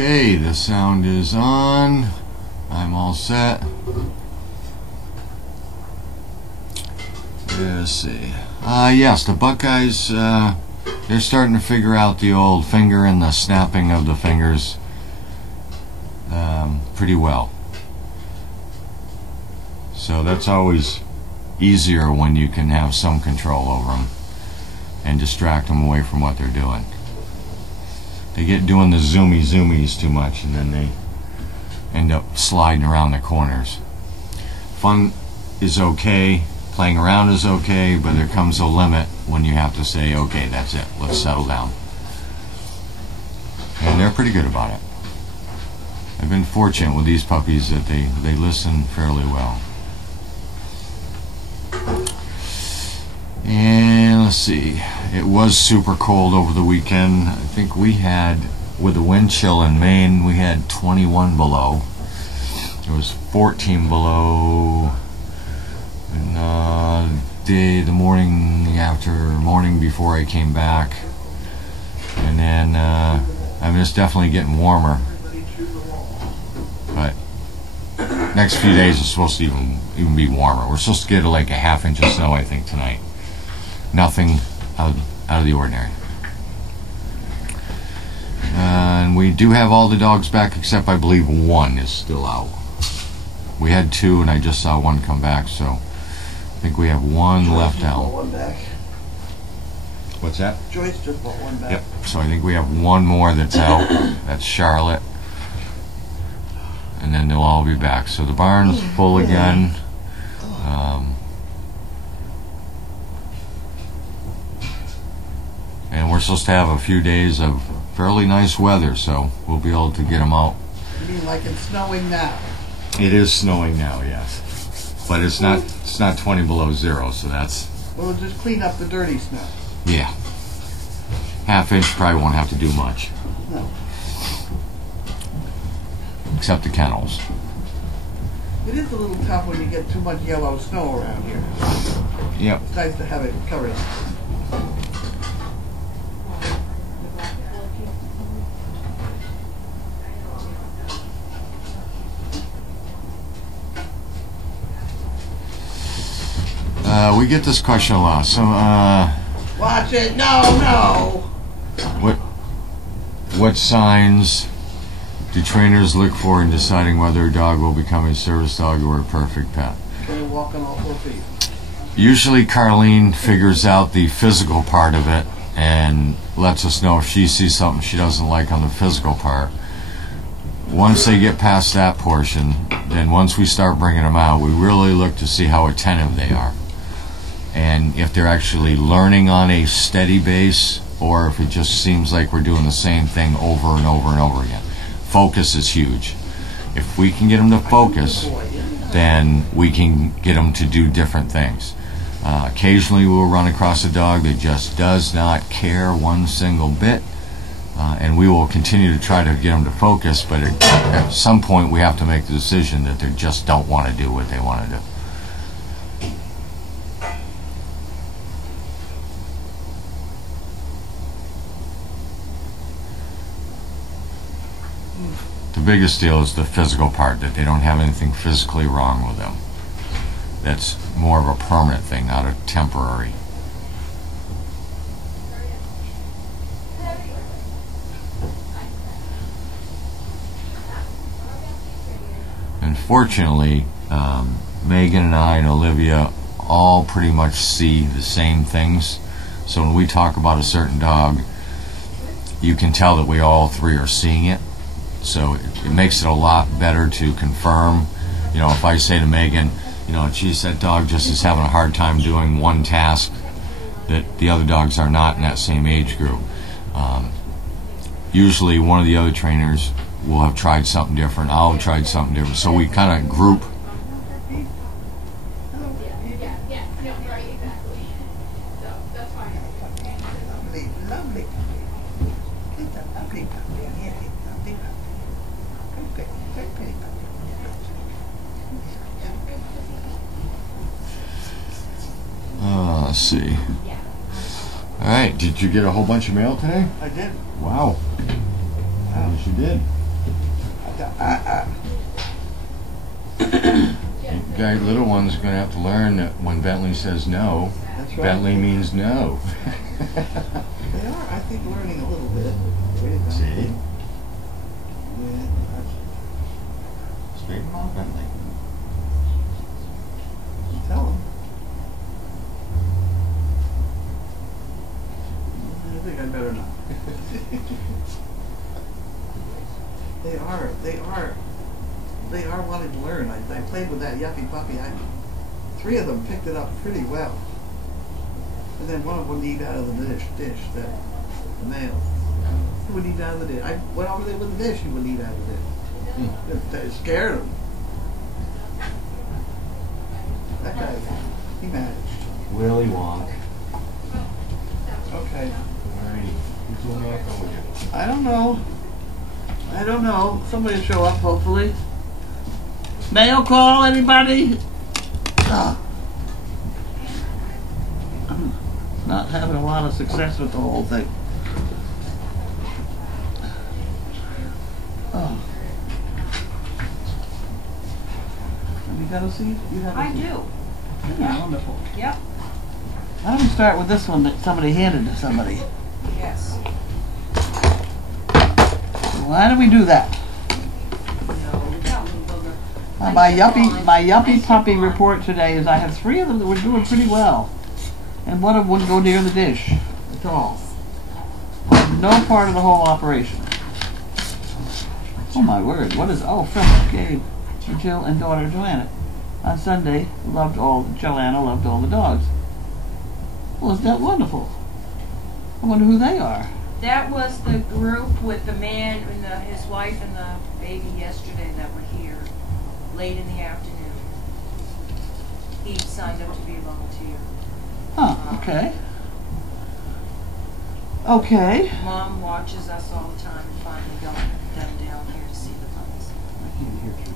Okay, the sound is on. I'm all set. Let's see. Yes, the Buckeyes, they're starting to figure out the old finger and the snapping of the fingers pretty well. So that's always easier when you can have some control over them and distract them away from what they're doing. They get doing the zoomies too much, and then they end up sliding around the corners. Fun is okay, playing around is okay, but there comes a limit when you have to say, okay, that's it, let's settle down. And they're pretty good about it. I've been fortunate with these puppies that they listen fairly well. And let's see, it was super cold over the weekend. I think we had, with the wind chill in Maine, we had 21 below. It was 14 below the morning before I came back. And then, I mean, it's definitely getting warmer. But next few days it's supposed to even be warmer. We're supposed to get like a half-inch of snow, I think, tonight. Nothing out of the ordinary. And we do have all the dogs back except I believe one is still out. We had two and I just saw one come back, so I think we have one left out. One back. What's that? Joyce just brought one back. Yep, so I think we have one more that's out. That's Charlotte. And then they'll all be back. So the barn's full again. And we're supposed to have a few days of fairly nice weather, so we'll be able to get them out. You mean like it's snowing now? It is snowing now, yes. But it's not 20 below zero, so that's... Well, just clean up the dirty snow. Yeah. Half-inch probably won't have to do much. No. Except the kennels. It is a little tough when you get too much yellow snow around here. Yep. It's nice to have it covered. We get this question a lot. So, Watch it! No! what signs do trainers look for in deciding whether a dog will become a service dog or a perfect pet? Can you walk on all 4 feet? Usually Carlene figures out the physical part of it and lets us know if she sees something she doesn't like on the physical part. Once they get past that portion, then once we start bringing them out, we really look to see how attentive they are. And if they're actually learning on a steady base, or if it just seems like we're doing the same thing over and over and over again. Focus is huge. If we can get them to focus, then we can get them to do different things. Occasionally we'll run across a dog that just does not care one single bit, and we will continue to try to get them to focus, but at some point we have to make the decision that they just don't want to do what they want to do. The biggest deal is the physical part, that they don't have anything physically wrong with them. That's more of a permanent thing, not a temporary. Unfortunately, Megan and I and Olivia all pretty much see the same things. So when we talk about a certain dog, you can tell that we all three are seeing it. So it makes it a lot better to confirm. You know, if I say to Megan, you know, geez, that dog just is having a hard time doing one task that the other dogs are not in that same age group. Usually one of the other trainers will have tried something different. I'll have tried something different. So we kind of group. Lovely. It's a lovely puppy. Lovely puppy. Very pretty puppy. Let's see. All right, did you get a whole bunch of mail today? I did. Wow. Yes, you did. Guy, little one's going to have to learn that when Bentley says no, That's right. Bentley means no. They are, I think, learning a little bit. See? Yeah, Straight him out, Bentley. tell them. I think I better not. They are wanting to learn. I played with that yuppie puppy. 3 of them picked it up pretty well. And then one of them would eat out of the dish, the male. He would eat out of the dish. I went over there with the dish, he would eat out of the dish. It scared him. That guy, he managed. Willy Wonk. Okay. Alrighty. Who's going to echo with you? I don't know. Somebody will show up, hopefully. Mail call, anybody? I'm not having a lot of success with the whole thing. Oh. Have you got a seat? You have a I seat? do. Yeah, wonderful. Yep. Why don't we start with this one that somebody handed to somebody? Yes. Why do we do that? My yuppie puppy report today is I have 3 of them that were doing pretty well, and one of them wouldn't go near the dish at all. No part of the whole operation. Oh my word! What is? Oh, Frank gave Jill and daughter Joanna on Sunday. Joanna loved all the dogs. Well, isn't that wonderful? I wonder who they are. That was the group with the man and his wife and the baby yesterday that were here late in the afternoon. He signed up to be a volunteer. Huh? Okay. Okay. Mom watches us all the time and finally got them down here to see the puppies. I can't hear you.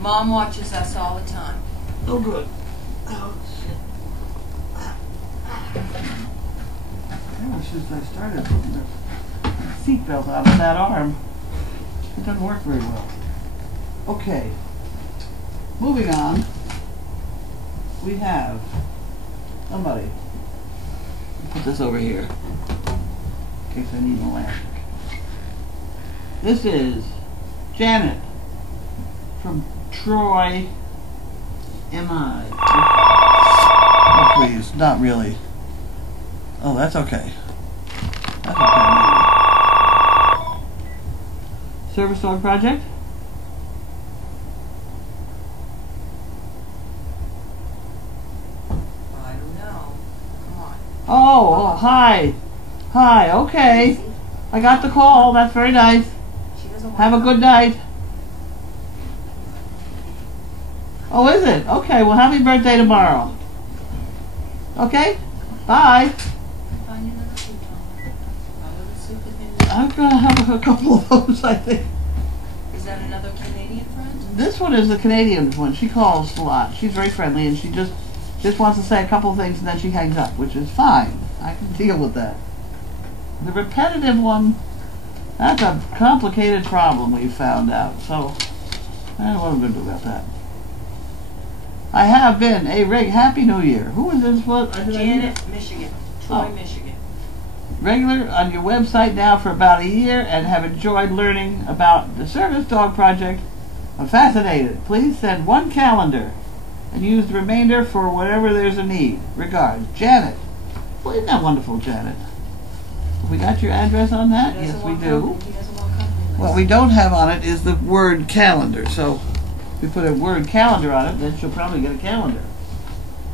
Mom watches us all the time. Oh, good. Oh, shit. Ever since I started putting the seatbelt on that arm, it doesn't work very well. Okay. Moving on. We have somebody. Put this over here in case I need an elastic. This is Janet from Troy, MI. Oh, please, not really. Oh, that's okay. That's okay, maybe. Service Dog Project? I don't know. Come on. Oh, hi. Hi, okay. I got the call. That's very nice. She doesn't want Have a to good night. Oh, is it? Okay, well, happy birthday tomorrow. Okay? Bye. find another suit on. Another suit with him. I'm going to have a couple of those, I think. Is that another Canadian friend? This one is the Canadian one. She calls a lot. She's very friendly, and she just wants to say a couple of things, and then she hangs up, which is fine. I can deal with that. The repetitive one, that's a complicated problem we've found out. So, I don't know what I'm going to do about that. I have been a Happy New Year. Who is this? What? Janet, Michigan. Troy, Oh. Michigan. Regular on your website now for about a year and have enjoyed learning about the Service Dog Project. I'm fascinated. Please send 1 calendar and use the remainder for whatever there's a need. Regards, Janet. Well, isn't that wonderful, Janet? Have we got your address on that? He Yes, doesn't we want do. company. He doesn't want company list. What we don't have on it is the word calendar. So if we put a word calendar on it, then she'll probably get a calendar.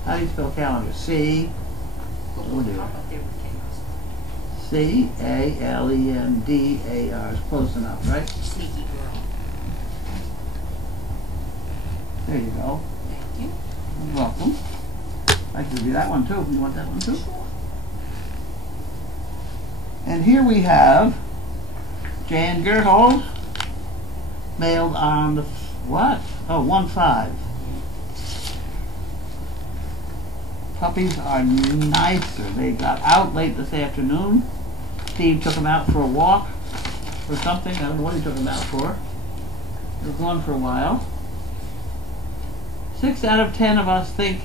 How do you spell calendar? C. How Oh dear. about there with chaos? C-A-L-E-N-D-A-R. It's close enough, right? Sneaky girl. There you go. Thank you. You're welcome. I can give you that one too. You want that one too? And here we have Jan Gerhold, mailed on the what? Oh, 1/5. Puppies are nicer. They got out late this afternoon. Steve took them out for a walk or something. I don't know what he took them out for. They're gone for a while. 6 out of 10 of us think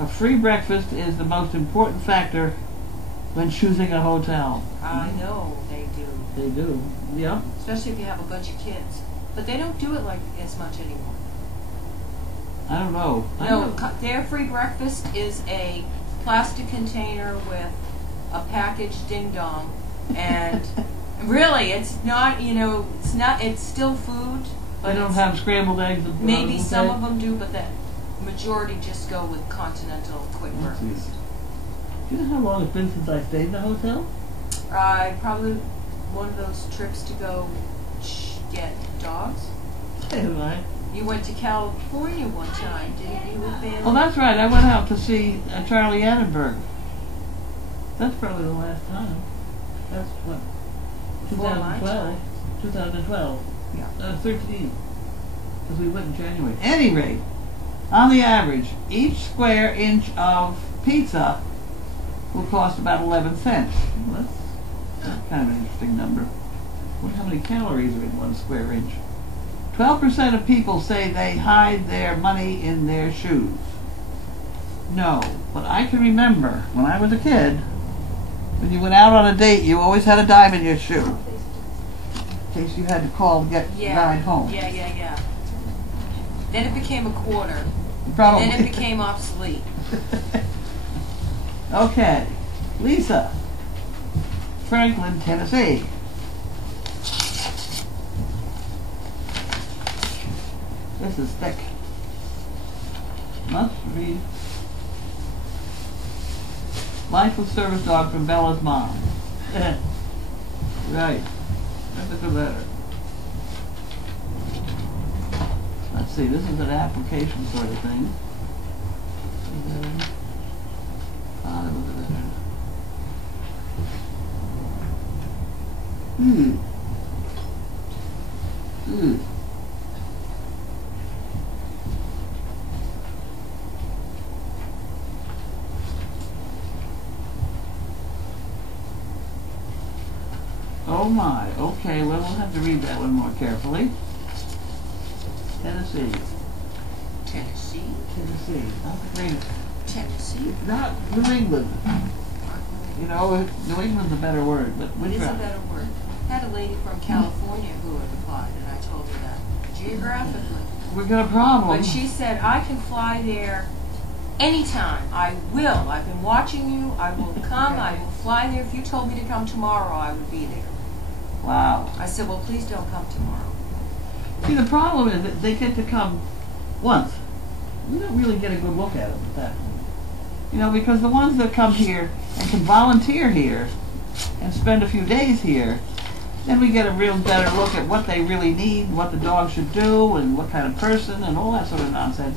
a free breakfast is the most important factor when choosing a hotel. I know they do. They do. Yeah. Especially if you have a bunch of kids. But they don't do it like as much anymore. I don't know. No, their free breakfast is a plastic container with a packaged ding dong, and really, it's not. It's not. It's still food. But they don't have scrambled eggs. Maybe some of them do, but the majority just go with continental quick breakfast. Do you know how long it's been since I stayed in a hotel? Probably one of those trips to go get dogs. Anyway. You went to California one time, didn't you, with Bailey? Oh, that's right. I went out to see Charlie Annenberg. That's probably the last time. That's what? 2012. 2012. Yeah. 13. Because we went in January. At any rate, on the average, each square inch of pizza will cost about 11 cents. Well, that's kind of an interesting number. I wonder how many calories are in 1 square inch. 12% of people say they hide their money in their shoes. No, but I can remember when I was a kid, when you went out on a date, you always had a dime in your shoe. In case you had to call to get a ride home. Yeah. Then it became a quarter. Probably. And then it became obsolete. Okay. Lisa. Franklin, Tennessee. This is thick. Must read. Life with service dog from Bella's mom. Right. That's a good letter. Let's see, this is an application sort of thing. Oh my, okay, well we'll have to read that one more carefully. Tennessee. Not the greatest. Tennessee. Not New England. You know, New England's a better word, but which It is a one? better word. I had a lady from California who had applied, and I told her that. Geographically. We've got a problem. But she said, I can fly there anytime. I will. I've been watching you. I will come. I will fly there. If you told me to come tomorrow, I would be there. Wow. I said, well, please don't come tomorrow. See, the problem is that they get to come once. We don't really get a good look at them at that point. You know, because the ones that come here and can volunteer here and spend a few days here, then we get a real better look at what they really need, what the dog should do, and what kind of person, and all that sort of nonsense.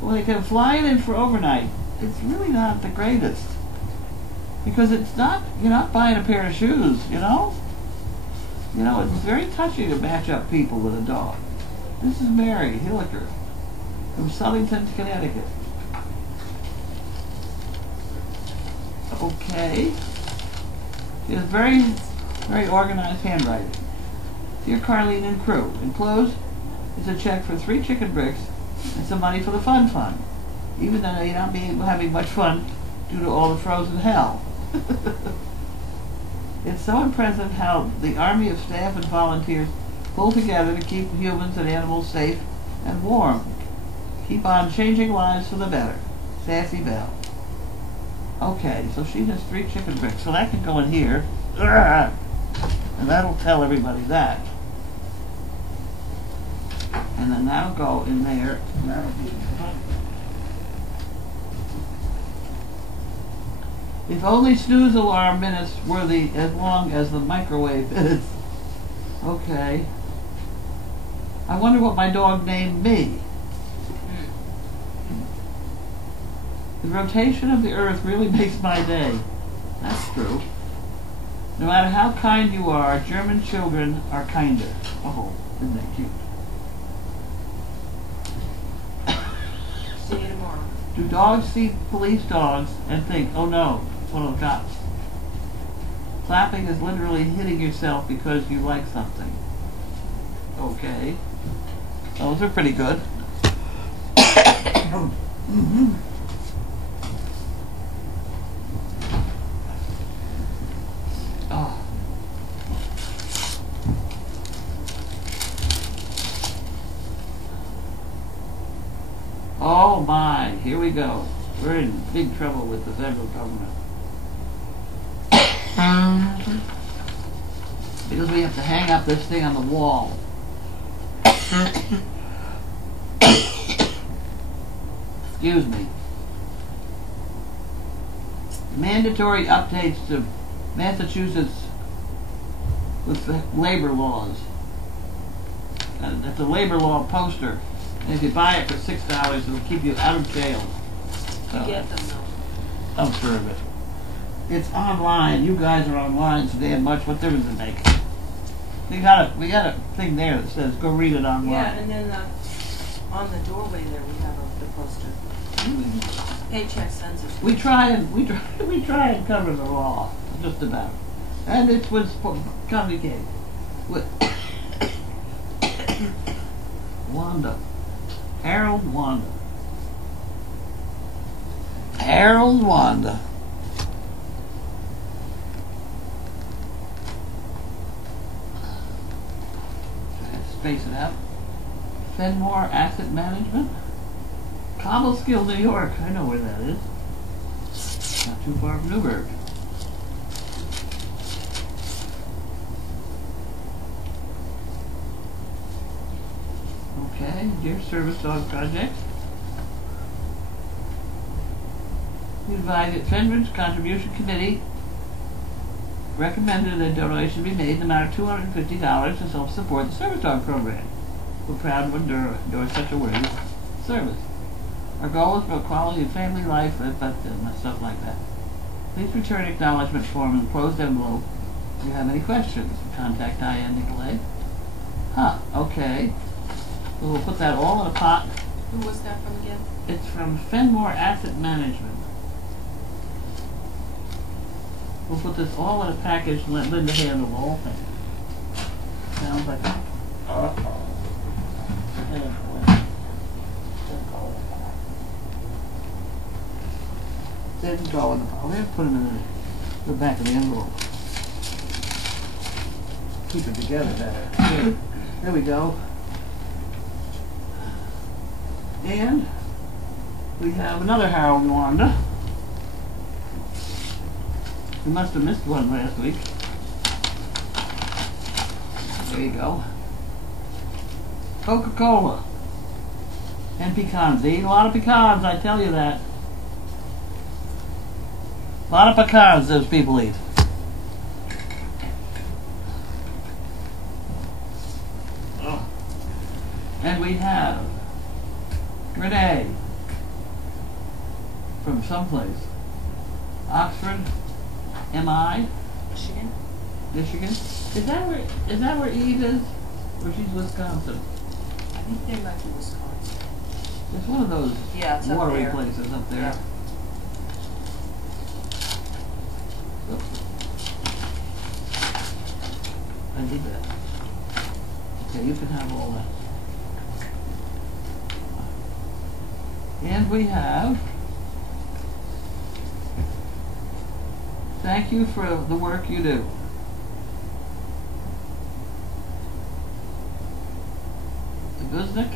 When they can fly it in for overnight, it's really not the greatest. Because it's not, you're not buying a pair of shoes, you know? You know, it's very touchy to match up people with a dog. This is Mary Hilliker from Southington, Connecticut. Okay. She has very, very organized handwriting. Dear Carlene and crew, enclosed is a check for 3 chicken bricks and some money for the fun fund, even though you're not having much fun due to all the frozen hell. It's so impressive how the army of staff and volunteers pull together to keep humans and animals safe and warm. Keep on changing lives for the better. Sassy Belle. Okay, so she has 3 chicken bricks, so that can go in here. And that'll tell everybody that. And then that'll go in there. And that'll be if only snooze alarm minutes were as long as the microwave minutes. Okay. I wonder what my dog named me. The rotation of the earth really makes my day. That's true. No matter how kind you are, German children are kinder. Oh, isn't that cute? See you tomorrow. Do dogs see police dogs and think, oh no, it's one of the cops? Clapping is literally hitting yourself because you like something. Okay. Those are pretty good. Oh. Oh my, here we go. We're in big trouble with the federal government. Because we have to hang up this thing on the wall. Excuse me. Mandatory updates to Massachusetts with the labor laws. And it's a labor law poster. And if you buy it for $6, it'll keep you out of jail. So, Get them though. I'm sure of it. It's online. You guys are online so damn much. What difference does it make? We got a thing there that says go read it online. Yeah, and then on the doorway there we have the poster. Paycheck sends it. We try and cover the law, just about, and it was complicated. Wanda, Harold Wanda, Harold Wanda. Space it out. Fenmore Asset Management, Cobleskill, New York. I know where that is. Not too far from Newburgh. Okay, Dear Service Dog Project. We advise that Fenridge Contribution Committee recommended a donation be made in the amount of $250 to help support the Service Dog Program. We're proud to endure such a worthy service. Our goal is for quality of family life, stuff like that. Please return acknowledgement form in the closed envelope if you have any questions. Contact Diane Nicolay. Okay. So we'll put that all in a pot. Who was that from again? It's from Fenmore Asset Management. We'll put this all in a package and let Linda handle the whole thing. Sounds like didn't go in the pot. We have to put them in the back of the envelope. Keep it together better. There we go. And we have another Harold and Wanda. We must have missed one last week. There you go. Coca-Cola. And pecans. They eat a lot of pecans, I tell you that. A lot of pecans those people eat. Oh. And we have Renee from someplace. Oxford, MI, Michigan. Is that where Eve is? Or she's Wisconsin? I think they might be Wisconsin. It's one of those it's up watery there. places up there. Yeah. Oops. I need that. Okay, you can have all that. And we have, thank you for the work you do. The Guznick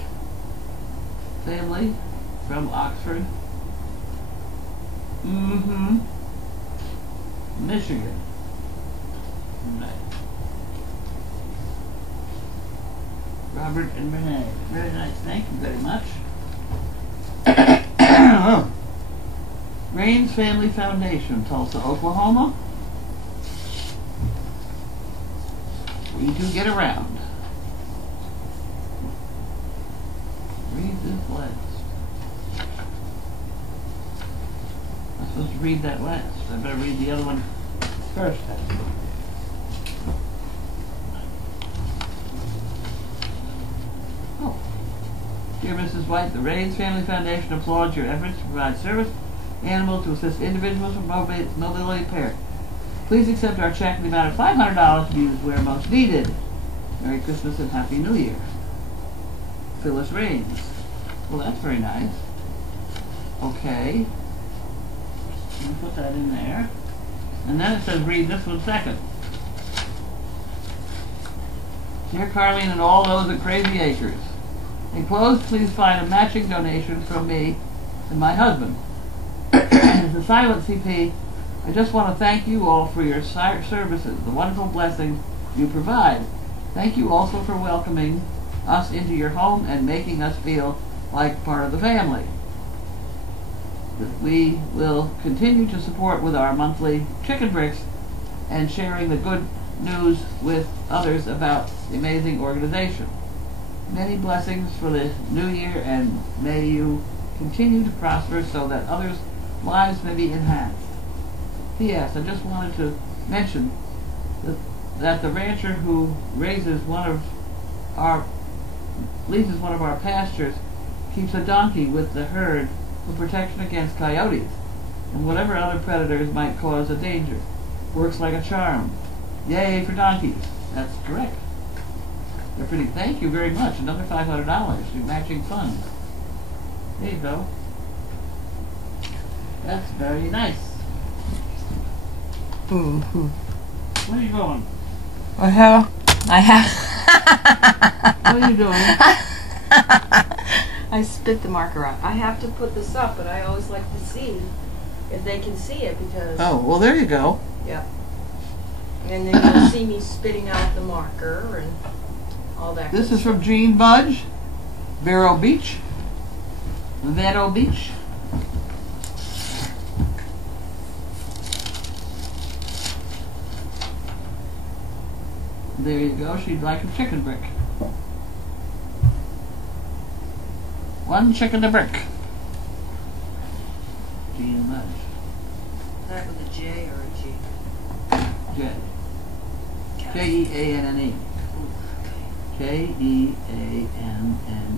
family from Oxford. Michigan. Nice. Robert and Renee. Very nice. Thank you very much. Raines Family Foundation, Tulsa, Oklahoma. We do get around. Read this last. I'm supposed to read that last. I better read the other one first. Oh. Dear Mrs. White, the Raines Family Foundation applauds your efforts to provide service animals to assist individuals with mobility impaired. Please accept our check in the amount of $500 to be used where most needed. Merry Christmas and Happy New Year. Phyllis Raines. Well, that's very nice. Okay. Let me put that in there. And then it says read this one second. Dear Carlene and all those at Crazy Acres, enclosed, please find a matching donation from me and my husband. As a silent CP, I just want to thank you all for your services, the wonderful blessings you provide. Thank you also for welcoming us into your home and making us feel like part of the family. We will continue to support with our monthly chicken bricks and sharing the good news with others about the amazing organization. Many blessings for the new year, and may you continue to prosper so that others' lives may be enhanced. P.S. I just wanted to mention that the rancher who leases one of our pastures keeps a donkey with the herd for protection against coyotes and whatever other predators might cause a danger. Works like a charm. Yay for donkeys. That's correct. They're pretty. Thank you very much. Another $500 in matching funds. There you go. That's very nice. Mm-hmm. Where are you going? I have. What are you doing? I spit the marker out. I have to put this up, but I always like to see if they can see it because. Oh, well, there you go. Yep. And then you'll see me spitting out the marker and all that. This good is from stuff. Gene Budge, Vero Beach. Vero Beach. There you go. She'd like a chicken brick. One chicken a brick. Gene Budge. Is that with a J or a G? J. Jeanne.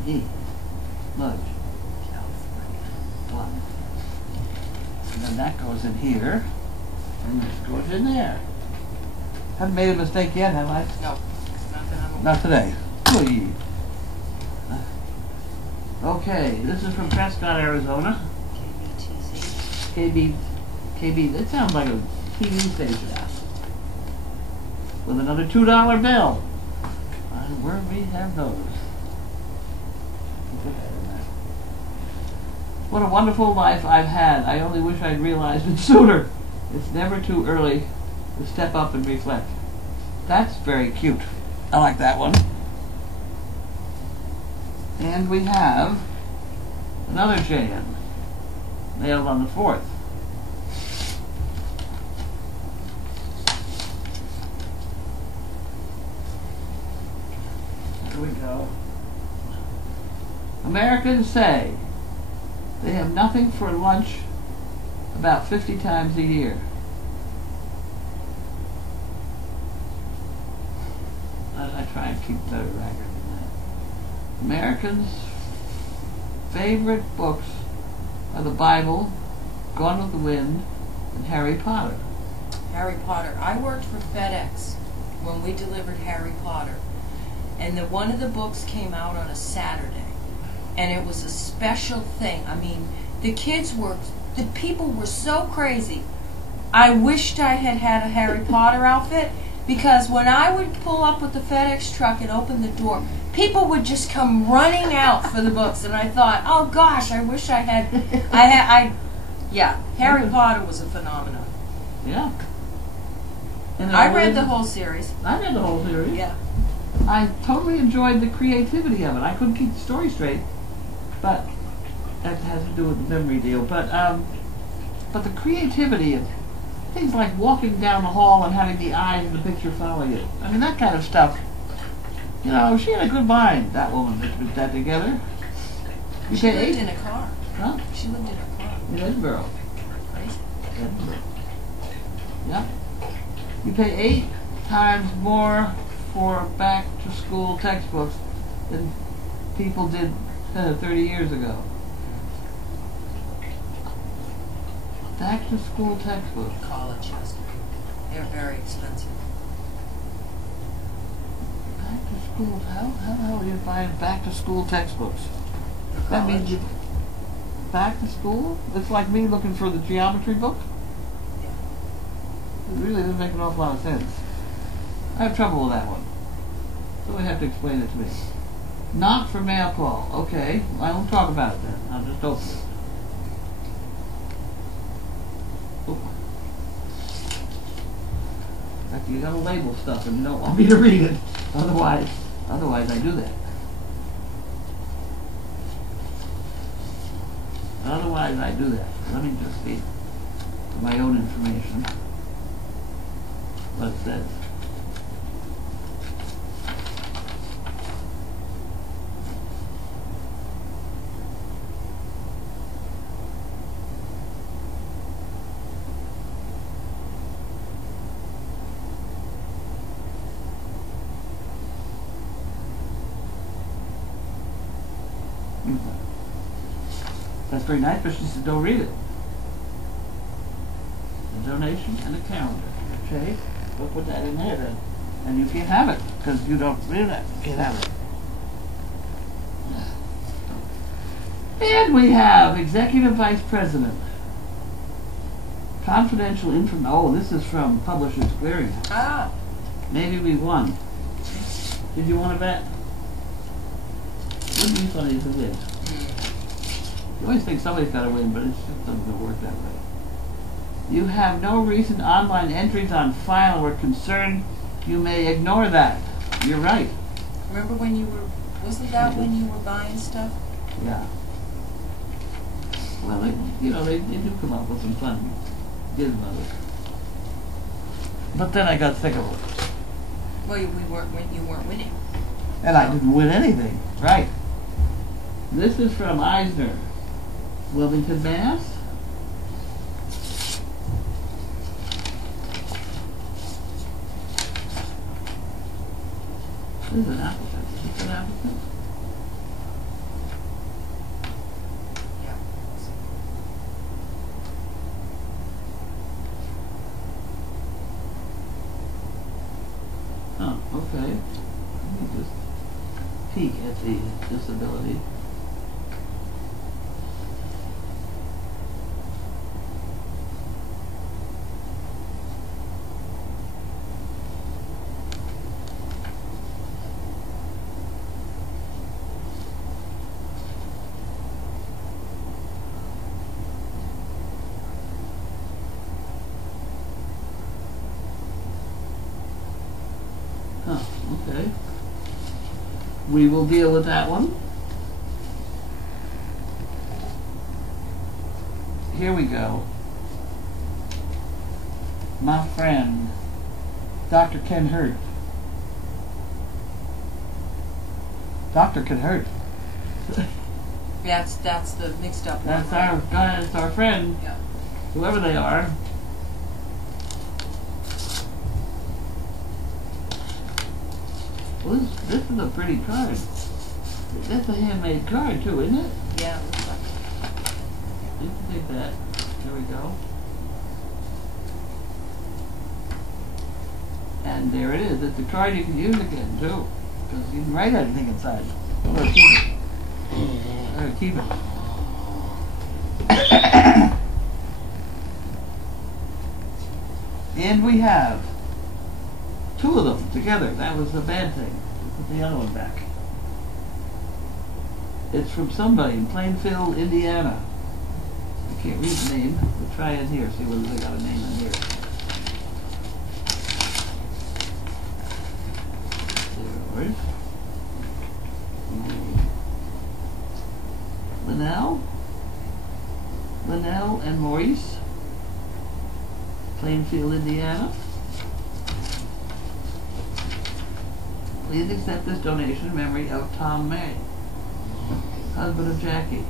Jeanne. Mudge. One. And then that goes in here. And this goes in there. Haven't made a mistake yet, have I? No. Not that I'm Not today. Oy. Okay, this is from Prescott, Arizona. KBTZ. KB, that sounds like a TV station. With another $2 bill. Where we have those. What a wonderful life I've had. I only wish I'd realized it sooner. It's never too early to step up and reflect. That's very cute. I like that one. And we have another Jan, mailed on the 4th. There we go. Americans say they have nothing for lunch about 50 times a year. I try and keep better record than that. Americans' favorite books are the Bible, Gone with the Wind, and Harry Potter. Harry Potter. I worked for FedEx when we delivered Harry Potter. And one of the books came out on a Saturday. And it was a special thing. I mean, the people were so crazy. I wished I had had a Harry Potter outfit, because when I would pull up with the FedEx truck and open the door, people would just come running out for the books. And I thought, oh gosh, I wish I had, yeah, Harry Potter was a phenomenon. Yeah. And I read the whole series. I read the whole series. Yeah. I totally enjoyed the creativity of it. I couldn't keep the story straight, but that has to do with the memory deal. But the creativity of things like walking down the hall and having the eyes in the picture follow you. I mean, that kind of stuff. You know, she had a good mind, that woman that put that together. You She pay lived $8. in a car. Huh? She lived in a car. In Edinburgh. Crazy. Edinburgh. Yeah. You pay 8 times more for back-to-school textbooks than people did 30 years ago. Back-to-school textbooks. College has to be. They're very expensive. Back-to-school school, how the hell are you buying back to school textbooks? That means you back to school? It's like me looking for the geometry book. It really doesn't make an awful lot of sense. I have trouble with that one. So you have to explain it to me. Not for mail call. Okay, I won't talk about it then. I'll just open it. Oh. In fact, you gotta label stuff and you don't want me to read it. Otherwise I do that. Otherwise I do that. Let me just see for my own information what it says. That's very nice, but she said don't read it. A donation and a calendar. Okay? We'll put that in there then. And you can't have it, because you don't read it. You can't have it. And we have Executive Vice President. Confidential information. Oh, this is from Publishers Clearinghouse. Ah. Maybe we won. Did you want to bet? Wouldn't be funny if it did. You always think somebody's got to win, but it just doesn't work that way. You have no recent online entries on file. We're concerned you may ignore that. You're right. Remember when you were, wasn't that when you were buying stuff? Yeah. Well, they do come up with some fun gizmos. But then I got sick of it. Well, you weren't winning. And I didn't win anything. Right. This is from Eisner. Wilmington, Mass. This is an applicant. Is this an applicant? Yeah. Oh, okay. Let me just peek at the disability. Okay. We will deal with that one. Here we go. My friend, Dr. Ken Hurt. Dr. Ken Hurt. That's the mixed up one. That's our guy, that's our friend, Yeah. whoever they are. Well, this is a pretty card. That's a handmade card too, isn't it? Yeah. It looks like You can take that. There we go. And there it is. It's a card you can use again too, because you can write anything inside. I'm gonna keep it. I'm gonna keep it. And we have two of them together. That was a bad thing. Put the other one back. It's from somebody in Plainfield, Indiana. I can't read the name. We'll try it here, see whether they got a name in here. Yours. Linnell and Maurice. Plainfield, Indiana. Please accept this donation in memory of Tom May, husband of Jackie.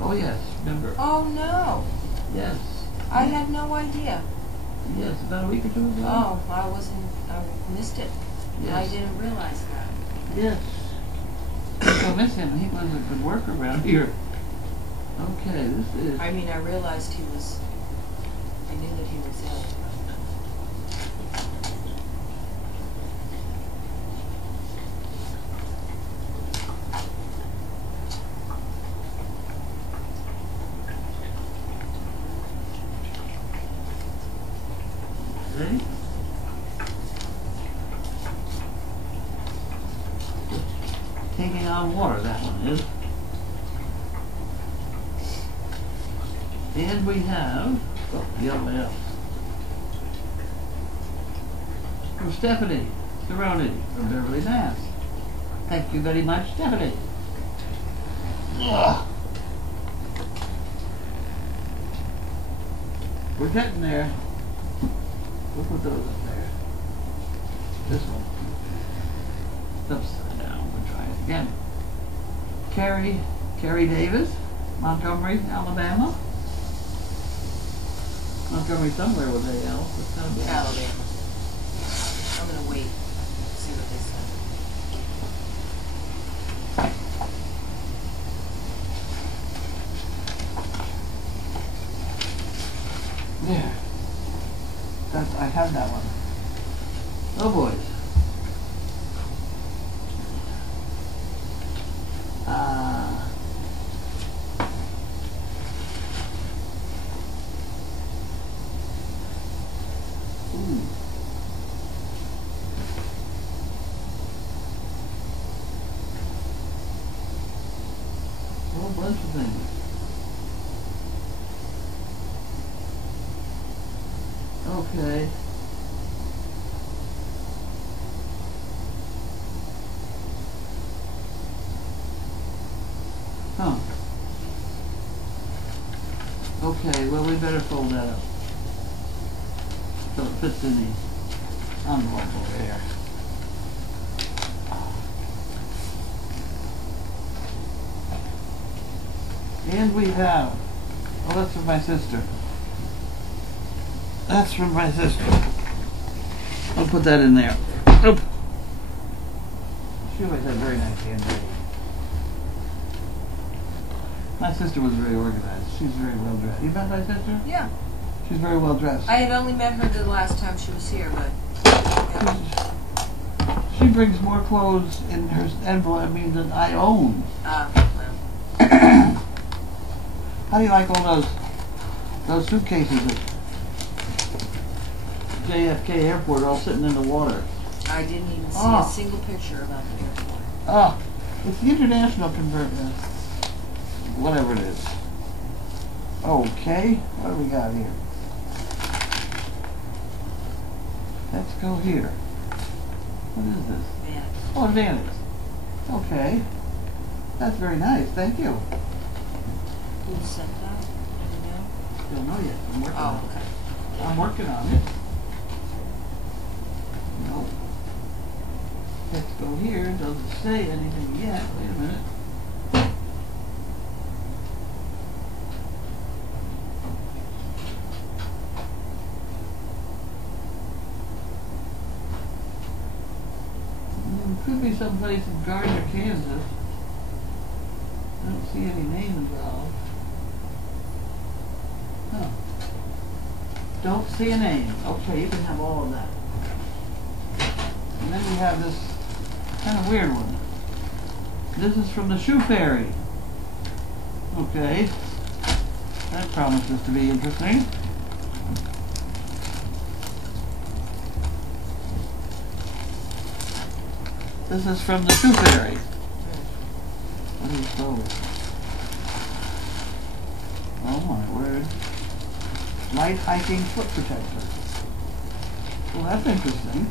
Oh yes, remember. Oh no. Yes. I had no idea. Yes, about a week or two ago. Oh, I missed it. Yes. I didn't realize that. Yes. I miss him. He was a good worker around here. Okay, this is... I mean, I realized I knew that he was ill. See? Taking on water, that one is. And we have, oh, the other way up. From Stephanie Cerrone from Beverly, Mass. Thank you very much, Stephanie. Ugh. We're getting there. We'll put those up there. This one. It's upside down. We'll try it again. Carrie Davis, Montgomery, Alabama. Montgomery somewhere with AL. It's gotta be Alabama. I'm gonna wait, see what they say. There. I have that one. Oh boys. Ooh. A whole bunch of things. Okay. Huh. Okay, well we better fold that up. So it fits in the envelope over here. And we have, oh, that's from my sister. That's from my sister. I'll put that in there. Oop. She always had very nice handwriting. My sister was very organized. She's very well dressed. You met my sister? Yeah. She's very well dressed. I had only met her the last time she was here, but yeah. She brings more clothes in her envelope, than I own. Well. How do you like all those suitcases at JFK Airport all sitting in the water? I didn't even see a single picture about the airport. Oh, it's the international conversion. Whatever it is. Okay, what do we got here? Let's go here. What is this? Advantage. Oh, Advantage. Okay. That's very nice, thank you. Who sent that? Do you know? Don't know yet. I'm working on Oh, it. okay. I'm working on it. No. Let's go here. It doesn't say anything yet. Wait a minute. Could be someplace in Gardner, Kansas. I don't see any name involved. Huh. Don't see a name. Okay, you can have all of that. And then we have this kind of weird one. This is from the Shoe Fairy. Okay. That promises to be interesting. This is from the Shoe Fairy. What is those? Oh my word. Light hiking foot protector. Well, that's interesting.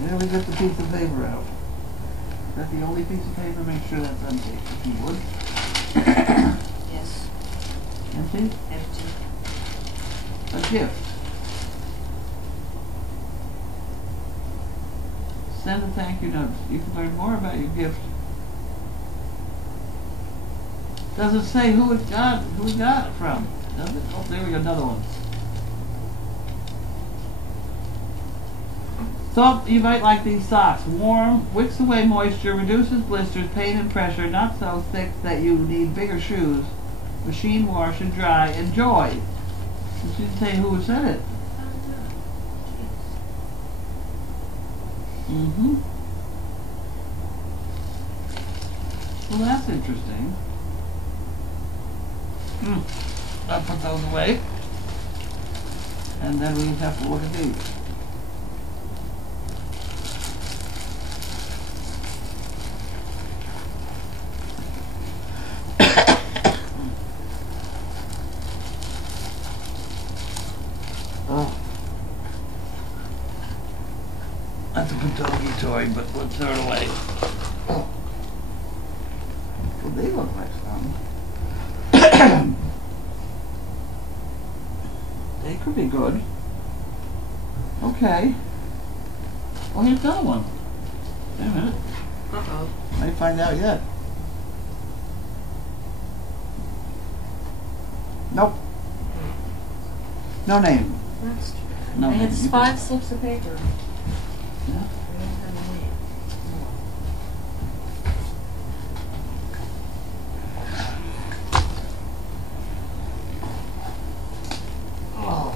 There we get the piece of paper out. Is that the only piece of paper? Make sure that's empty, if you would. Yes. Empty? Empty. A gift. Send a thank you note. You can learn more about your gift. Doesn't say who it got it from. Does it? Oh, there we go, another one. Thought you might like these socks. Warm, wicks away moisture, reduces blisters, pain and pressure, not so thick that you need bigger shoes. Machine wash and dry. Enjoy. It didn't say who said it. Mm-hmm. Well, that's interesting. I'll put those away. And then we have to look at these. Oh. That's a good doggy toy, but we'll throw it away. Oh. Well, they look like some. They could be good. Okay. Well, here's another one. Wait a minute. Uh-oh. Might find out yet. Nope. No name. That's true. No I had name. 5 slips of paper. Yeah. I don't have a name. Oh.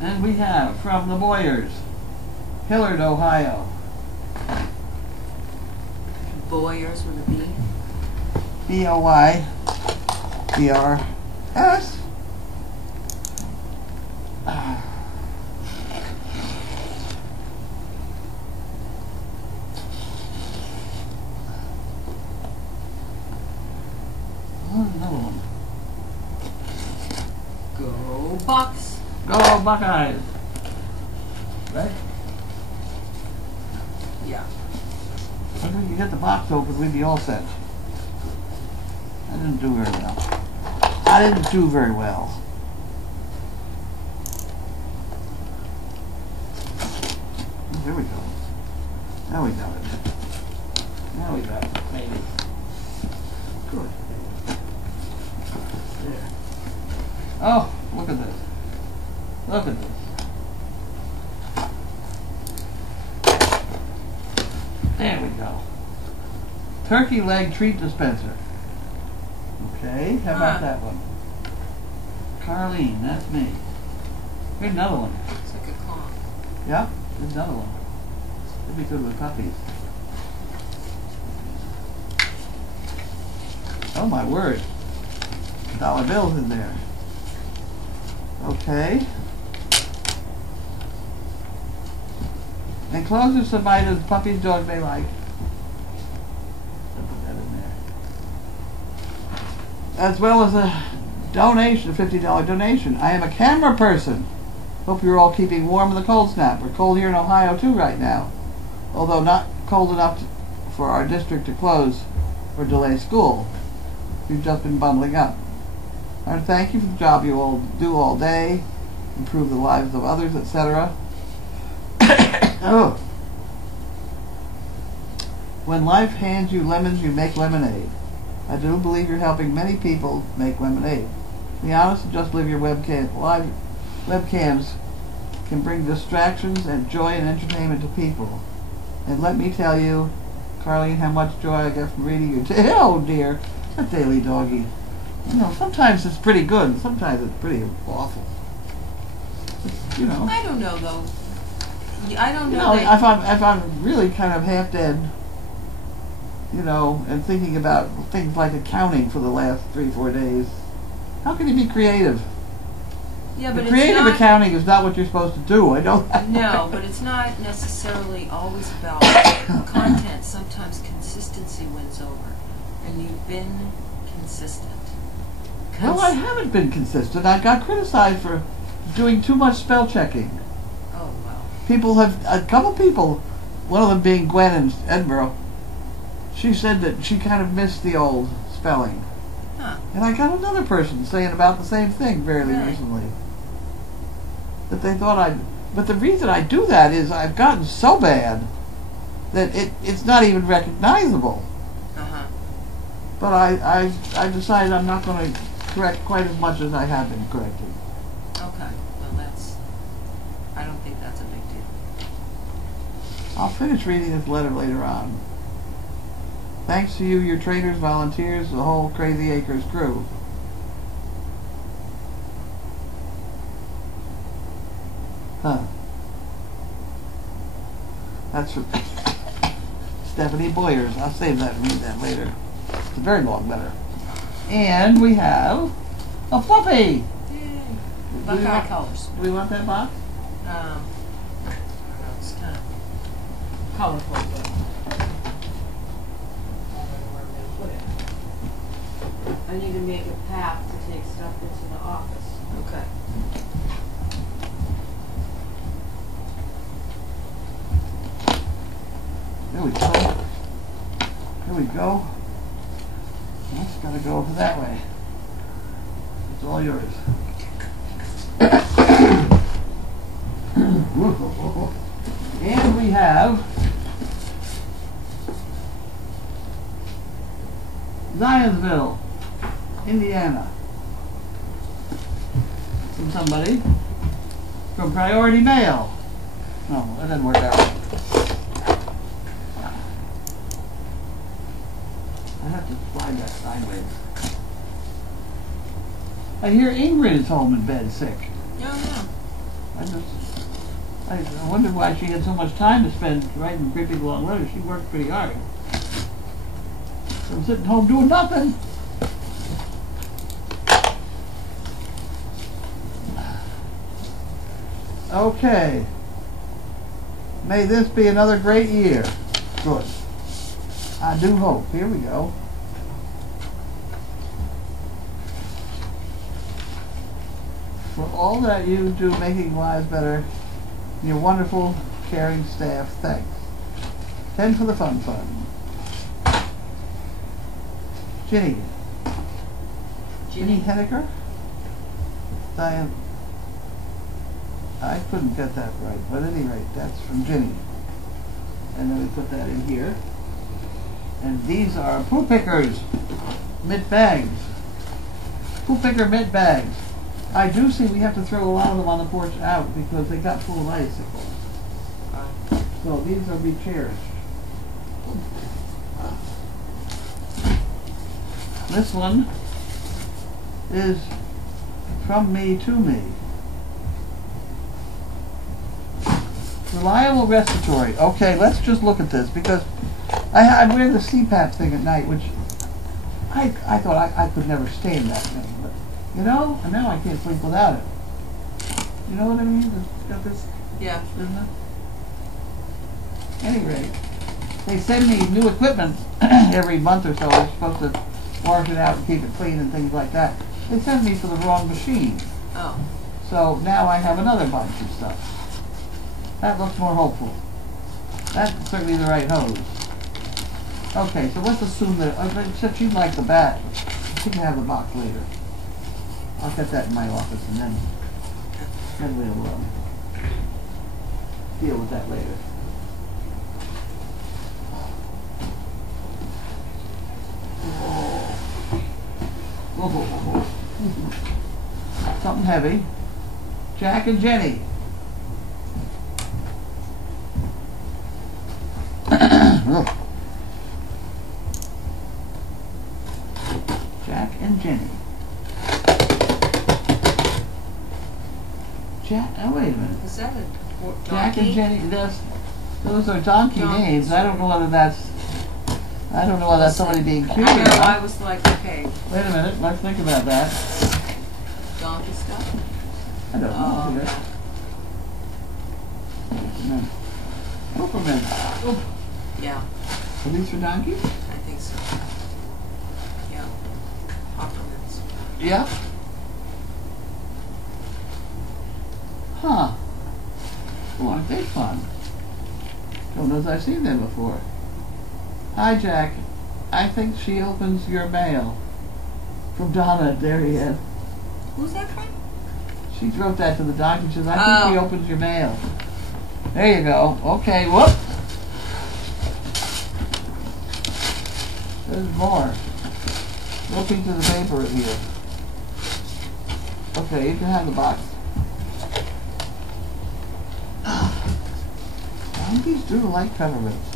And we have from the Boyers, Hillard, Ohio. Boyers with a B. B-O-Y-E-R-S. Another one. Go Bucks. Go Buckeyes. Right? Yeah. If we could get the box open, we'd be all set. I didn't do very well. I didn't do very well. There we go. Now we got it. Now we got it, maybe. Good. There. Oh, look at this. Look at this. There we go. Turkey leg treat dispenser. Okay, how about that one? Carlene, that's me. Here's another one. Looks like a clock. Yeah, there's another one. It'd be good with puppies. Oh my word. Dollar bills in there. Okay. Enclosure some items puppies, dogs may like. I'll put that in there. As well as a donation, a $50 donation. I am a camera person. Hope you're all keeping warm in the cold snap. We're cold here in Ohio too right now. Although not cold enough for our district to close or delay school. We've just been bundling up. I want to thank you for the job you all do all day, improve the lives of others, etc. Oh. When life hands you lemons, you make lemonade. I do believe you're helping many people make lemonade. Be honest and just live your live webcams can bring distractions and joy and entertainment to people. And let me tell you, Carlene, how much joy I get from reading your oh dear, a daily doggy. You know, sometimes it's pretty good, and sometimes it's pretty awful. You know. I don't know though. I don't You know. know, if I'm really kind of half dead, you know, and thinking about things like accounting for the last 3-4 days, how can you be creative? Yeah, but Creative it's not, accounting is not what you're supposed to do. I don't. No, but it's not necessarily always about content. Sometimes consistency wins over, and you've been consistent. Well, I haven't been consistent. I got criticized for doing too much spell checking. Oh well. A couple people, one of them being Gwen in Edinburgh, she said that she kind of missed the old spelling. Huh. And I got another person saying about the same thing fairly Really? recently. That they thought but the reason I do that is I've gotten so bad that it's not even recognizable. Uh-huh. But I decided I'm not going to correct quite as much as I have been correcting. Okay. Well, I don't think that's a big deal. I'll finish reading this letter later on. Thanks to you, your trainers, volunteers, the whole Crazy Acres crew. Huh. That's from Stephanie Boyers. I'll save that and read that later. It's a very long letter. And we have a puppy. Yay. Buckeye colors. Do we want that box? I don't know, it's kind of colorful, but I don't know where I'm going to put it. I need to make a path to take stuff into the office. Okay. There we go. There we go. That's gotta go over that way. It's all yours. And we have Zionsville, Indiana. From somebody. From Priority Mail. No, that didn't work out. I have to slide that sideways. I hear Ingrid is home in bed sick. Oh, I wondered why she had so much time to spend writing gripping long letters. She worked pretty hard. So I'm sitting home doing nothing. Okay. May this be another great year. Good. I do hope. Here we go. For all that you do making lives better, your wonderful, caring staff, thanks. 10 for the fun fund. Ginny. Ginny Henniker? Diane. I couldn't get that right, but at any rate, that's from Ginny. And then we put that in here. And these are poo pickers, mitt bags. Poo picker mitt bags. I do see we have to throw a lot of them on the porch out because they got full of icicles. So these will be cherished. This one is from me to me. Reliable respiratory. Okay, let's just look at this because I wear the CPAP thing at night, which I thought I could never stand that thing. But, you know, and now I can't sleep without it. You know what I mean? It's got this, yeah. Isn't it? Any rate, they send me new equipment every month or so. They're supposed to wash it out and keep it clean and things like that. They send me for the wrong machine. Oh. So now I have another bunch of stuff. That looks more hopeful. That's certainly the right hose. Okay, so let's assume that, except you'd like the bat, she can have the box later. I'll get that in my office and then we'll deal with that later. Oh. Something heavy. Jack and Jenny. Jack and Jenny. Jack, oh wait a minute. Is that a donkey? Jack and Jenny, those are donkey names. I don't know whether that's somebody being cute. I know, I was like, okay. Wait a minute, let's think about that. Donkey stuff? I don't know. Okay. Peppermint. Oh. Yeah, Are these for donkeys? I think so. Yeah. Peppermints. Yeah. Huh. Oh, aren't they fun? Don't know if I've seen them before. Hi, Jack. I think she opens your mail. From Donna at Darien. Who's that from? She wrote that to the donkey. She says, I think she opens your mail. There you go. Okay, whoop. There's more. Little piece of the paper here. Okay, you can have the box. Donkeys do like peppermints.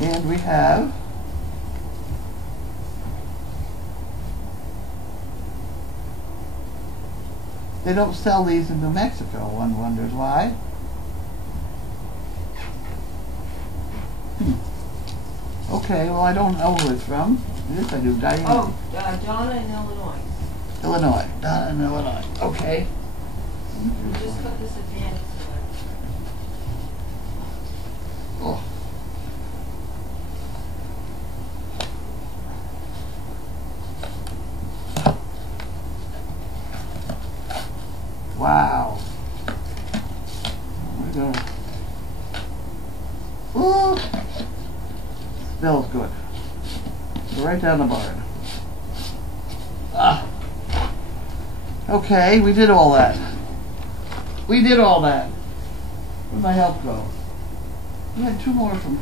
And we have they don't sell these in New Mexico. One wonders why. Okay, well, I don't know who it's from. Yes, I do. Diane. Oh, Donna in Illinois. Illinois. Donna in Illinois. Okay. We just put this advantage to it. Oh. Wow. We're gonna. Ooh. Smells good. Go right down the barn. Ah. Okay, we did all that. We did all that. Where'd my help go? We had two more from.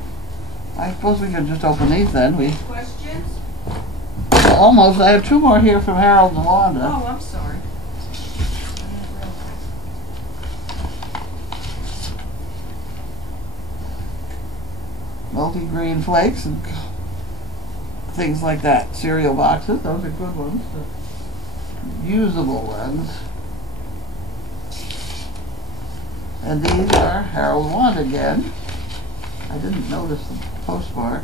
I suppose we could just open these then. We Questions? almost. I have two more here from Harold and Wanda. Oh, I'm sorry. Multi-grain flakes and things like that. Cereal boxes. Those are good ones. The usable ones. And these are Harold and Wanda again. I didn't notice the postmark.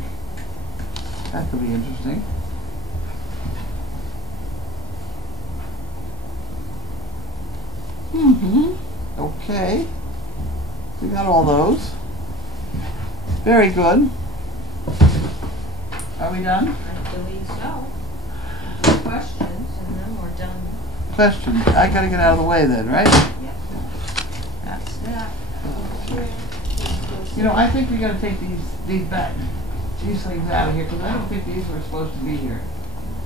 That could be interesting. Okay. We got all those. Very good. Are we done? I believe so. Do questions, and then we're done. Questions. I gotta get out of the way then, right? Yep. That's that. You know, I think we gotta take these back, these things out of here, because I don't think these were supposed to be here.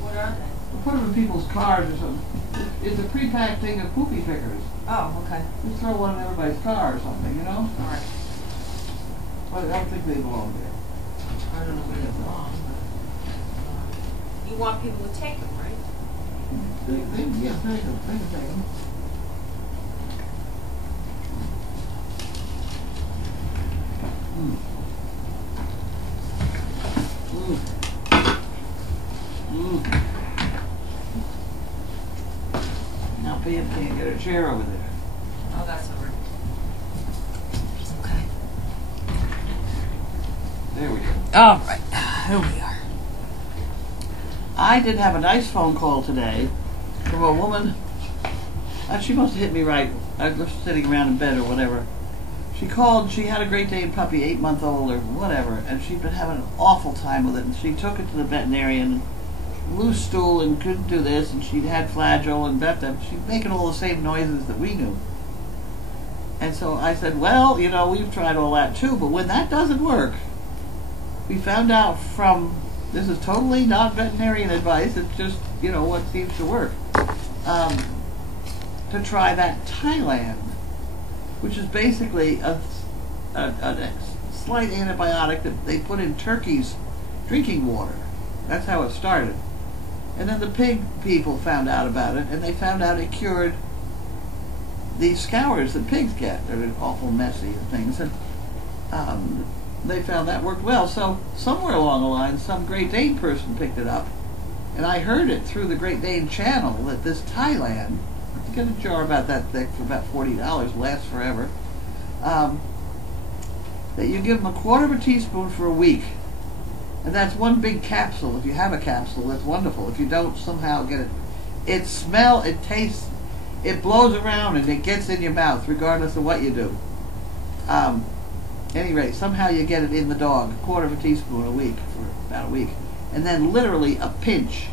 What are they? We'll put them in people's cars or something. It's a pre-packed thing of poopy pickers. Oh, okay. Just throw one in everybody's car or something, you know? All right. But I don't think they belong there. I don't know where they belong, but you want people to take them, right? Yeah, take them, take them. Now Pam can't get a chair over there. Oh, that's all right. Okay. There we go. All right. Here we are. I did have a nice phone call today from a woman. She must have hit me right. I was sitting around in bed or whatever. She called. She had a Great Dane puppy, 8-month-old or whatever, and she'd been having an awful time with it. And she took it to the veterinarian, loose stool, and couldn't do this. And she'd had flagyl and she's making all the same noises that we knew. And so I said, well, you know, we've tried all that too, but when that doesn't work, we found out from, this is totally not veterinarian advice, it's just, you know, what seems to work, to try that Thailand, which is basically a slight antibiotic that they put in turkeys' drinking water. That's how it started. And then the pig people found out about it, and they found out it cured these scours that pigs get. They're awful messy and things, and they found that worked well. So somewhere along the line, some Great Dane person picked it up, and I heard it through the Great Dane channel that this Thailand, you get a jar about that thick for about $40, lasts forever, that you give them 1/4 teaspoon for a week. And that's one big capsule. If you have a capsule, that's wonderful. If you don't somehow get it, it tastes, it blows around and it gets in your mouth regardless of what you do. Any rate, somehow you get it in the dog, 1/4 teaspoon a week for about a week. And then literally a pinch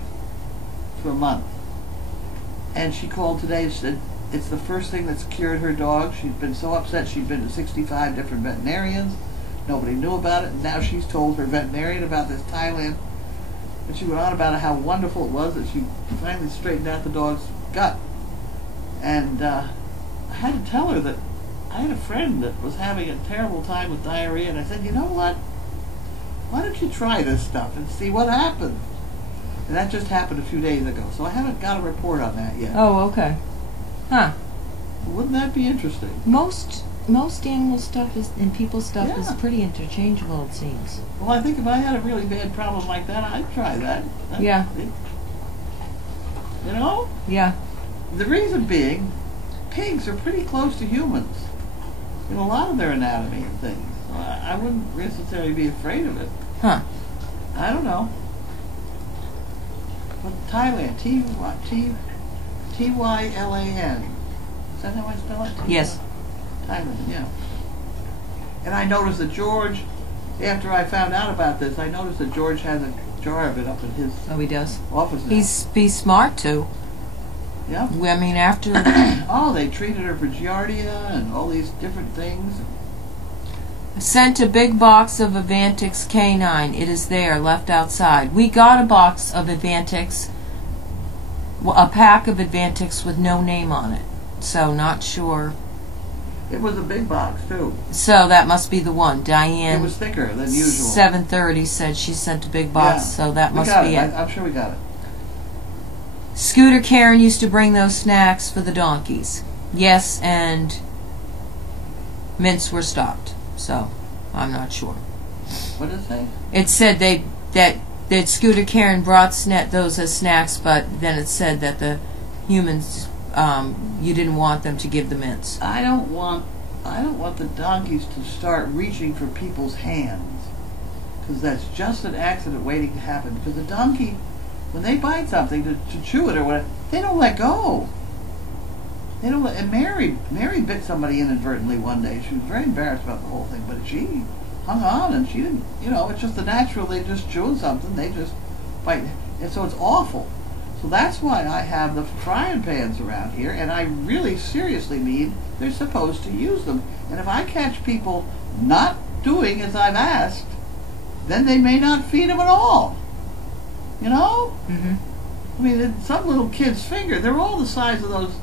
for a month. And she called today and said it's the first thing that's cured her dog. She'd been so upset. She'd been to 65 different veterinarians. Nobody knew about it, and now she's told her veterinarian about this Thailand. And she went on about how wonderful it was that she finally straightened out the dog's gut. And I had to tell her that I had a friend that was having a terrible time with diarrhea, and I said, you know what? Why don't you try this stuff and see what happens? And that just happened a few days ago, so I haven't got a report on that yet. Oh, okay. Huh. Wouldn't that be interesting? Most animal stuff is and people stuff is Yeah. pretty interchangeable, it seems. Well, I think if I had a really bad problem like that, I'd try that. Yeah. You know? Yeah. The reason being, pigs are pretty close to humans in a lot of their anatomy and things. So I wouldn't necessarily be afraid of it. Huh. I don't know. But Thailand, T-Y-L-A-N. Is that how I spell it? Yes. Thailand, yeah. And I noticed that George, after I found out about this, I noticed that George has a jar of it up in his Oh, he does. office now. He's smart too. Yeah. I mean, after Oh, they treated her for giardia and all these different things. sent a big box of Avantix K9. It is there, left outside. We got a box of Avantix, a pack of Avantix with no name on it. So not sure. It was a big box too. So that must be the one. It Diane was thicker than usual. 730 said she sent a big box, Yeah. so that We must got be it. I'm sure we got it. Scooter Karen used to bring those snacks for the donkeys. Yes, and mints were stopped. So I'm not sure. What did it say? It said that Scooter Karen brought those as snacks, but then it said that the humans you didn't want them to give the mints. I don't want the donkeys to start reaching for people's hands, because that's just an accident waiting to happen. Because the donkey, when they bite something to chew it or whatever, they don't let go. They don't let. And Mary bit somebody inadvertently one day. She was very embarrassed about the whole thing, but she hung on and she didn't. You know, it's just the natural. They just chew something. They just bite, and so it's awful. So that's why I have the frying pans around here, and I really seriously mean they're supposed to use them. And if I catch people not doing as I've asked, then they may not feed them at all. You know? Mm-hmm. I mean, some little kid's finger, they're all the size of those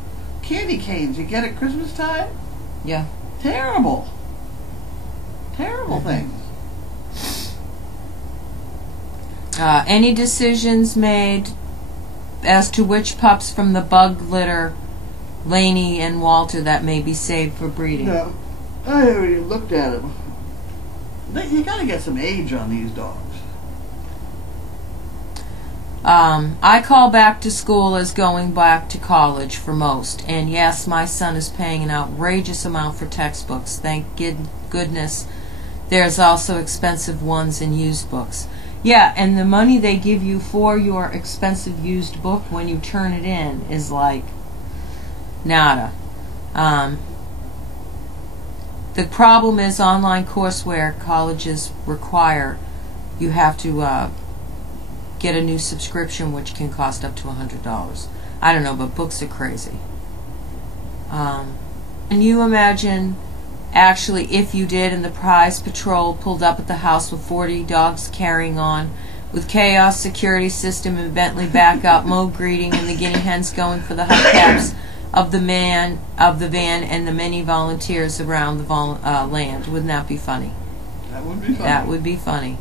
candy canes you get at Christmas time. Yeah. Terrible. Terrible things. Any decisions made as to which pups from the bug litter, Laney and Walter, that may be saved for breeding? No, I haven't even looked at them. You got to get some age on these dogs. I call back to school as going back to college for most. And yes, my son is paying an outrageous amount for textbooks. Thank goodness there's also expensive ones and used books. Yeah, and the money they give you for your expensive used book when you turn it in is like nada. The problem is online courseware colleges require you have to get a new subscription, which can cost up to $100. I don't know, but books are crazy. And you imagine, actually, if you did, and the prize patrol pulled up at the house with 40 dogs carrying on, with chaos, security system, and Bentley backup, mode greeting, and the guinea hens going for the hubcaps of the van, and the many volunteers around the land. Wouldn't that be funny? That would be funny. That would be funny.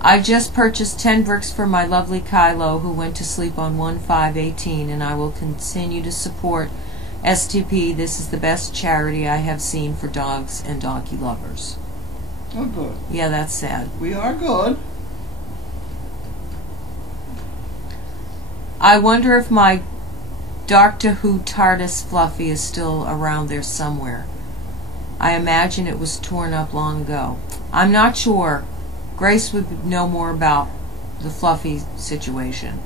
I just purchased 10 bricks for my lovely Kylo, who went to sleep on 1/5/18, and I will continue to support SDP. This is the best charity I have seen for dogs and donkey lovers. Oh, good. Yeah, that's sad. We are good. I wonder if my Doctor Who TARDIS Fluffy is still around there somewhere. I imagine it was torn up long ago. I'm not sure. Grace would know more about the Fluffy situation.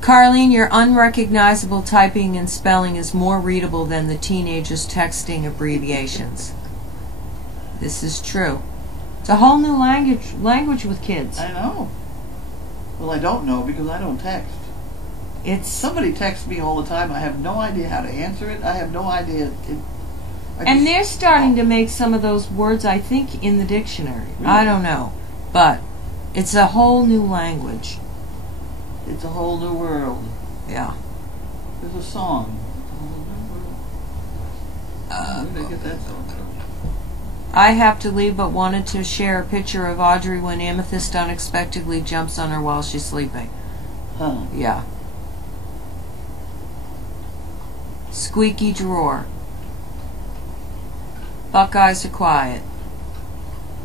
Carlene, your unrecognizable typing and spelling is more readable than the teenagers' texting abbreviations. This is true. It's a whole new language with kids. I know. Well, I don't know because I don't text. Somebody texts me all the time. I have no idea how to answer it. I have no idea. And they're starting to make some of those words, I think, in the dictionary. Really? I don't know. But it's a whole new language. It's a whole new world. Yeah. There's a song. Where did I get that song from? I have to leave, but wanted to share a picture of Audrey when Amethyst unexpectedly jumps on her while she's sleeping. Huh. Yeah. Squeaky drawer. Buckeyes are quiet.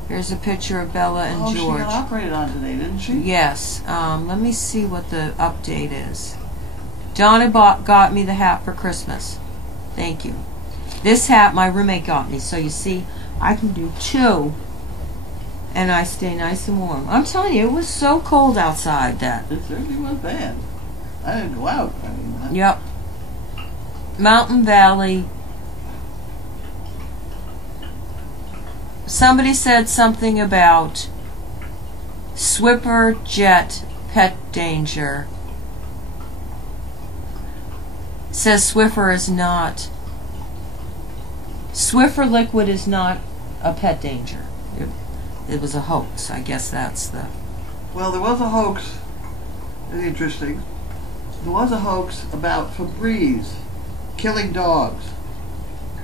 Here's a picture of Bella and Oh, George. she got operated on today, didn't she? Yes. Let me see what the update is. Donna got me the hat for Christmas. Thank you. This hat my roommate got me, so you see, I can do two. and I stay nice and warm. I'm telling you, it was so cold outside that. It certainly was bad. I didn't go out. I mean, Yep. Mountain Valley. Somebody said something about Swiffer Jet pet danger. Says Swiffer is not. Swiffer liquid is not a pet danger. It was a hoax. I guess that's the. well, there was a hoax. It's interesting. There was a hoax about Febreze killing dogs.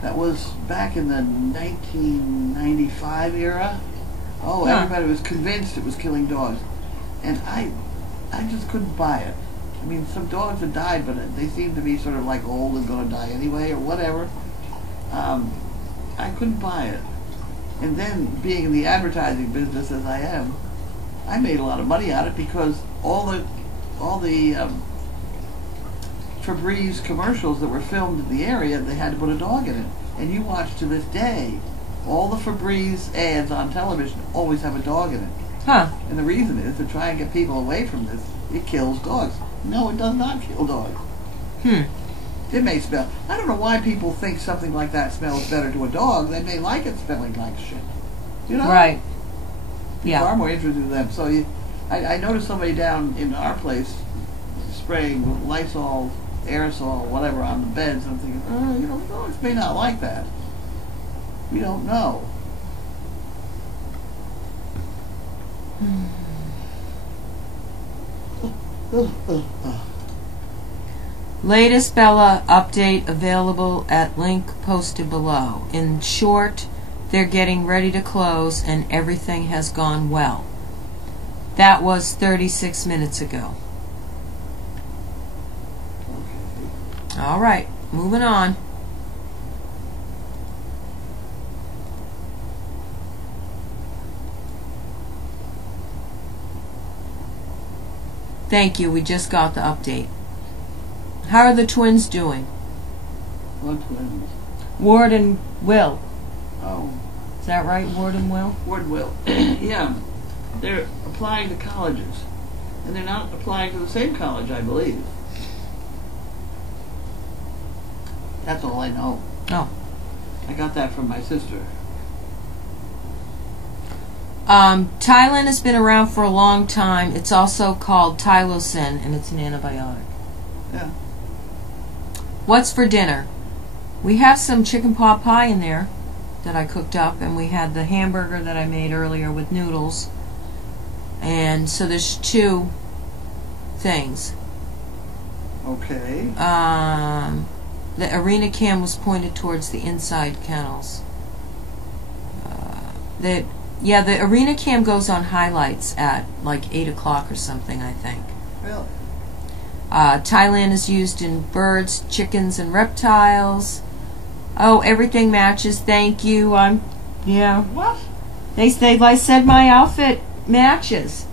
That was back in the 1995 era. Oh, Huh. everybody was convinced it was killing dogs, and I just couldn't buy it. I mean, some dogs had died, but they seemed to be sort of like old and going to die anyway, or whatever. I couldn't buy it. And then, being in the advertising business as I am, I made a lot of money on it because all the Febreze commercials that were filmed in the area, they had to put a dog in it. And you watch to this day, all the Febreze ads on television always have a dog in it. Huh. And the reason is to try and get people away from this. It kills dogs. No, it does not kill dogs. It may smell. I don't know why people think something like that smells better to a dog. They may like it smelling like shit. You know? Right. Far Yeah. more interested in them. So I noticed somebody down in our place spraying Lysol, aerosol, whatever, on the beds. I'm thinking, you know, dogs may not like that. We don't know. Latest Bella update available at link posted below. In short, they're getting ready to close and everything has gone well. That was 36 minutes ago. All right, moving on. Thank you, we just got the update. How are the twins doing? What twins? Ward and Will. Oh, Is that right, Ward and Will? Ward will. Yeah, they're applying to colleges, and they're not applying to the same college, I believe. That's all I know. Oh. I got that from my sister. Tylenol has been around for a long time. It's also called Tylosin, and it's an antibiotic. Yeah. What's for dinner? We have some chicken pot pie in there that I cooked up, and we had the hamburger that I made earlier with noodles. And so there's two things. Okay. The arena cam was pointed towards the inside kennels. The arena cam goes on highlights at like 8 o'clock or something, I think. Really? Thailand is used in birds, chickens, and reptiles. Oh, everything matches. Thank you. Yeah. What? They said my outfit matches.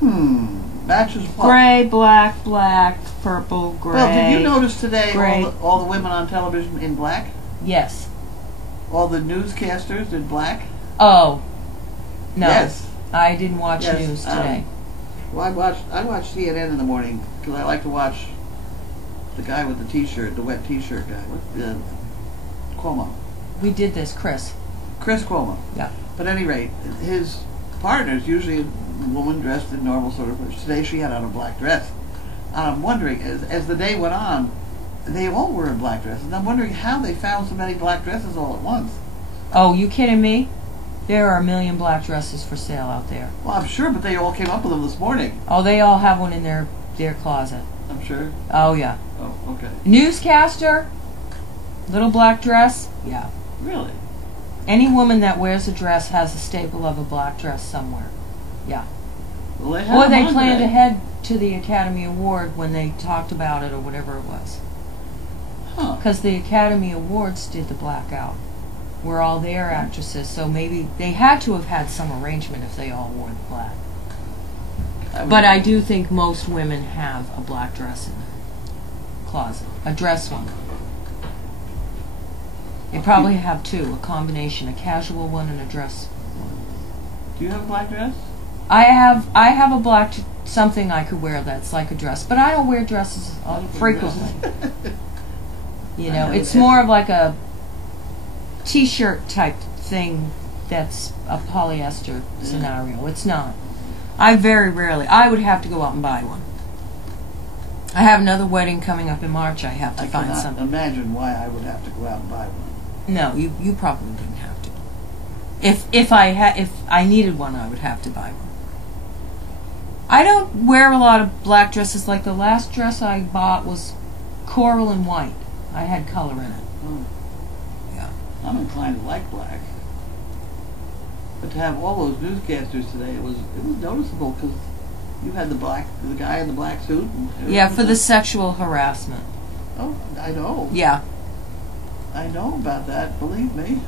Matches what? Gray, black, purple, gray. Well, did you notice today Gray. all the women on television in black? Yes. All the newscasters in black? Oh. No. Yes. I didn't watch Yes, news today. Well, I watch CNN in the morning because I like to watch the guy with the T-shirt, the wet T-shirt guy. Cuomo. We did this, Chris. Chris Cuomo. Yeah. But at any rate, his partner's usually a woman dressed in normal sort of. Today she had on a black dress. And I'm wondering, as the day went on, they all were in black dresses. And I'm wondering how they found so many black dresses all at once. Oh, you kidding me? There are a million black dresses for sale out there. Well, I'm sure, but they all came up with them this morning. Oh, they all have one in their closet. I'm sure. Oh, yeah. Oh, okay. Newscaster, little black dress. Yeah. Really? Any woman that wears a dress has a staple of a black dress somewhere. Yeah. Well, they had Or them they on planned today. ahead to the Academy Award when they talked about it or whatever it was. Huh. Because the Academy Awards did the blackout. We're all their actresses, so maybe they had to have had some arrangement if they all wore the black. But I do think most women have a black dress in their closet. A dress one. They probably have two, a combination, a casual one and a dress Do you have a black dress? I have a black something I could wear that's like a dress, but I don't wear dresses frequently. You know, it's more of like a t-shirt type thing that's a polyester scenario. It's not. I very rarely. I would have to go out and buy one. I have another wedding coming up in March. I have to find something. Imagine why I would have to go out and buy one. No, you probably wouldn't have to. If I needed one, I would have to buy one. I don't wear a lot of black dresses. Like the last dress I bought was coral and white. I had color in it. Oh. Yeah. I'm inclined to like black. But to have all those newscasters today, it was noticeable because you had the guy in the black suit. And Yeah, for the sexual harassment. Oh, I know. Yeah. I know about that. Believe me.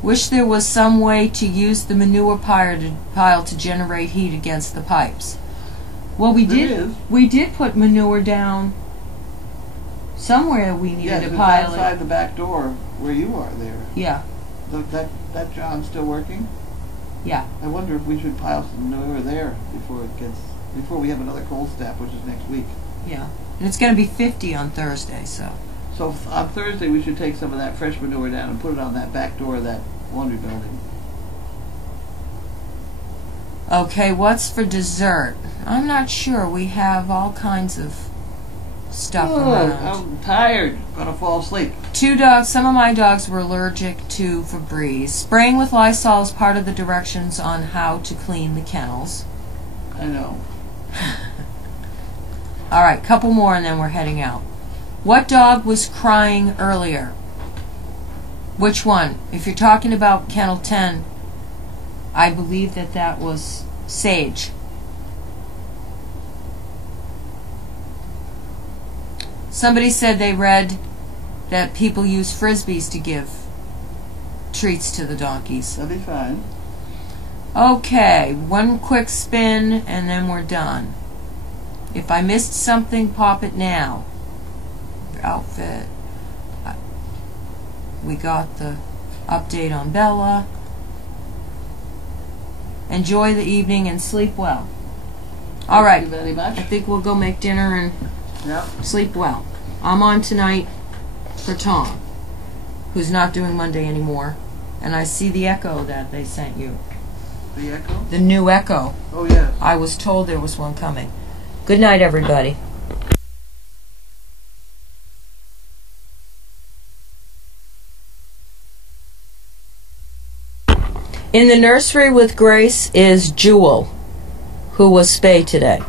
Wish there was some way to use the manure pile to generate heat against the pipes. Well, we did put manure down somewhere. We needed a pile. It's outside the back door where you are there. Yeah. That John's still working? Yeah. I wonder if we should pile some manure there before we have another cold snap, which is next week. Yeah. And it's going to be 50 on Thursday, so. So on Thursday we should take some of that fresh manure down and put it on that back door of that laundry building. Okay, what's for dessert? I'm not sure. We have all kinds of stuff around. I'm tired. I'm gonna fall asleep. Some of my dogs were allergic to Febreze. Spraying with Lysol is part of the directions on how to clean the kennels. I know. All right, couple more and then we're heading out. What dog was crying earlier? Which one? If you're talking about Kennel 10, I believe that was Sage. Somebody said they read that people use Frisbees to give treats to the donkeys. That'll be fine. Okay, one quick spin and then we're done. If I missed something, pop it now. Outfit. We got the update on Bella. Enjoy the evening and sleep well. All right. Thank you very much. I think we'll go make dinner and sleep well. I'm on tonight for Tom, who's not doing Monday anymore. And I see the Echo that they sent you. The Echo? The new Echo. Oh, yes. I was told there was one coming. Good night, everybody. In the nursery with Grace is Jewel, who was spayed today.